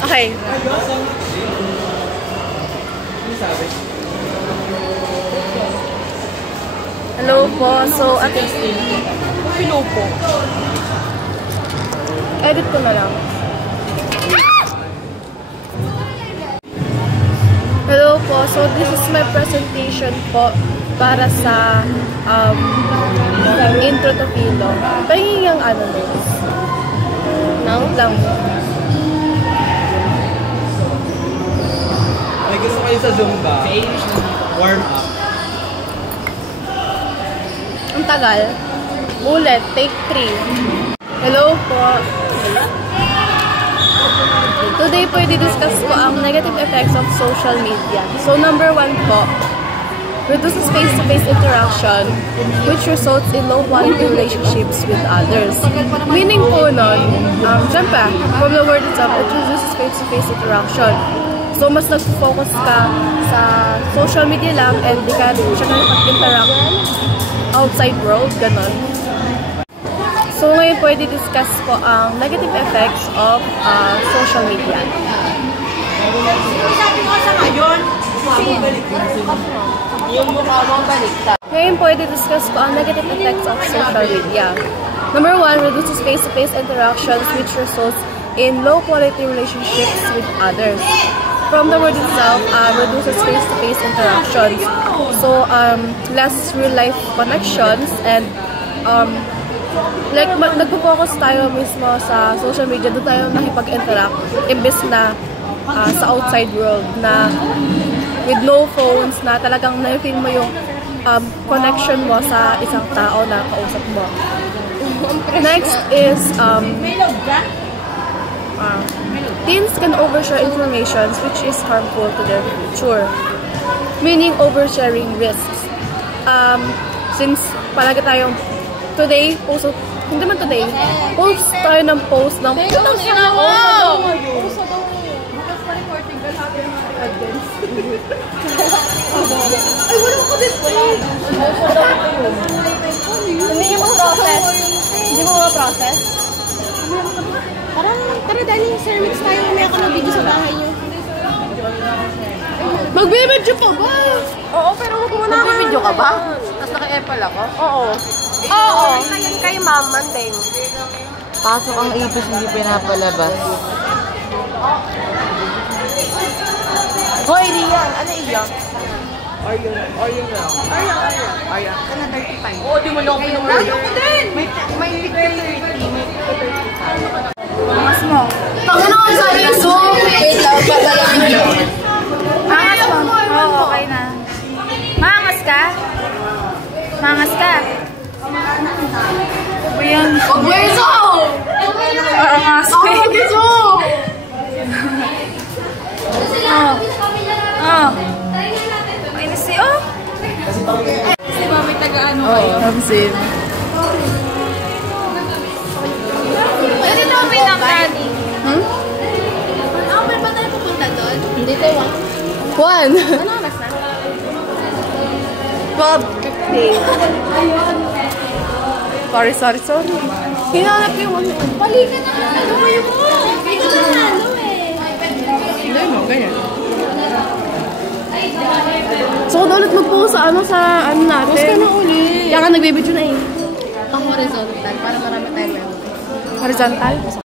Okay. Hello po. So, hello po. Edit ko na lang. Hello po. So, this is my presentation po para sa intro to Philo. Pahingin yung ano news. Now lang. May gusto kayo sa Zumba. Warm up. Ang tagal. Ulit. Take 3. Hello po. Today po, i-discuss ko ang negative effects of social media. So, number 1 po, reduces face-to-face interaction, which results in low-quality relationships with others. Meaning po nun, siyempre, from the word itself, it reduces face-to-face interaction. So, mas nag-focus ka sa social media lang and di ka siya nakapag-interact outside world, ganon. So, ngayon po, i-discuss ko ang negative effects of social media. Sabi ko sa ngayon, yung mukha mo baliktad. Ngayon po, i-discuss ko ang negative effects of social media. Number 1, reduces face-to-face interactions which results in low-quality relationships with others. From the word itself, reduces face-to-face interactions. So, less real-life connections and like, nagpo-focus tayo mismo sa social media, doon tayo nakipag-interact imbes na sa outside world na with no phones na talagang na-feel mo yung connection mo sa isang tao na kausap mo. Next is teens can overshare information which is harmful to their future. Meaning oversharing risks. Since palagi tayong today, hindi man today, post tayo ng post ng putang ina mo! Post daw. Bukas pa recording ka natin ng evidence. Ay, wala ko din po yun. Hindi mo process. Hindi mo process. Tara, dali, cervix tayo. Mamaya ka ng video sa bahay niyo. Magbibidyo pa ba? Oo, pero huwag mo na. Magbibidyo ka ba? Tapos naka-epal ako? Oo. Oo. Ayan kay Mama din. Pasok ang ipis, hindi pinapalabas. Hoy, Rian! Ano iyan? Arya now. Arya. Kana 35. Oo, di mo lang pinumula. Ako din! May 50, may 35. Angas mo. Pagano ang sabi yung Zoom? Wait lang, padala mo. Angas mo? Oo, okay na. Maangas ka? Maangas ka? Ano yan? Huwag mo yung Zoom! Angas mo. Huwag yung Zoom! Mainis siya. Si Mami taga-ano kayo? Hamsin. Kasi ito may nakani. May ba tayo pupunta doon? Hindi tayo. One. Ano oras na? 12:50. Sorry. Hinanap yung ano. Pali ka na! Ano kayo mo? Hindi ka na ano eh. Hindi mo, ganyan. So, kung ulit mag-post sa ano natin. Post ka na ulit. Kaya nga nagbibidyo na eh. Horizontal para marami tayong memory. Horizontal?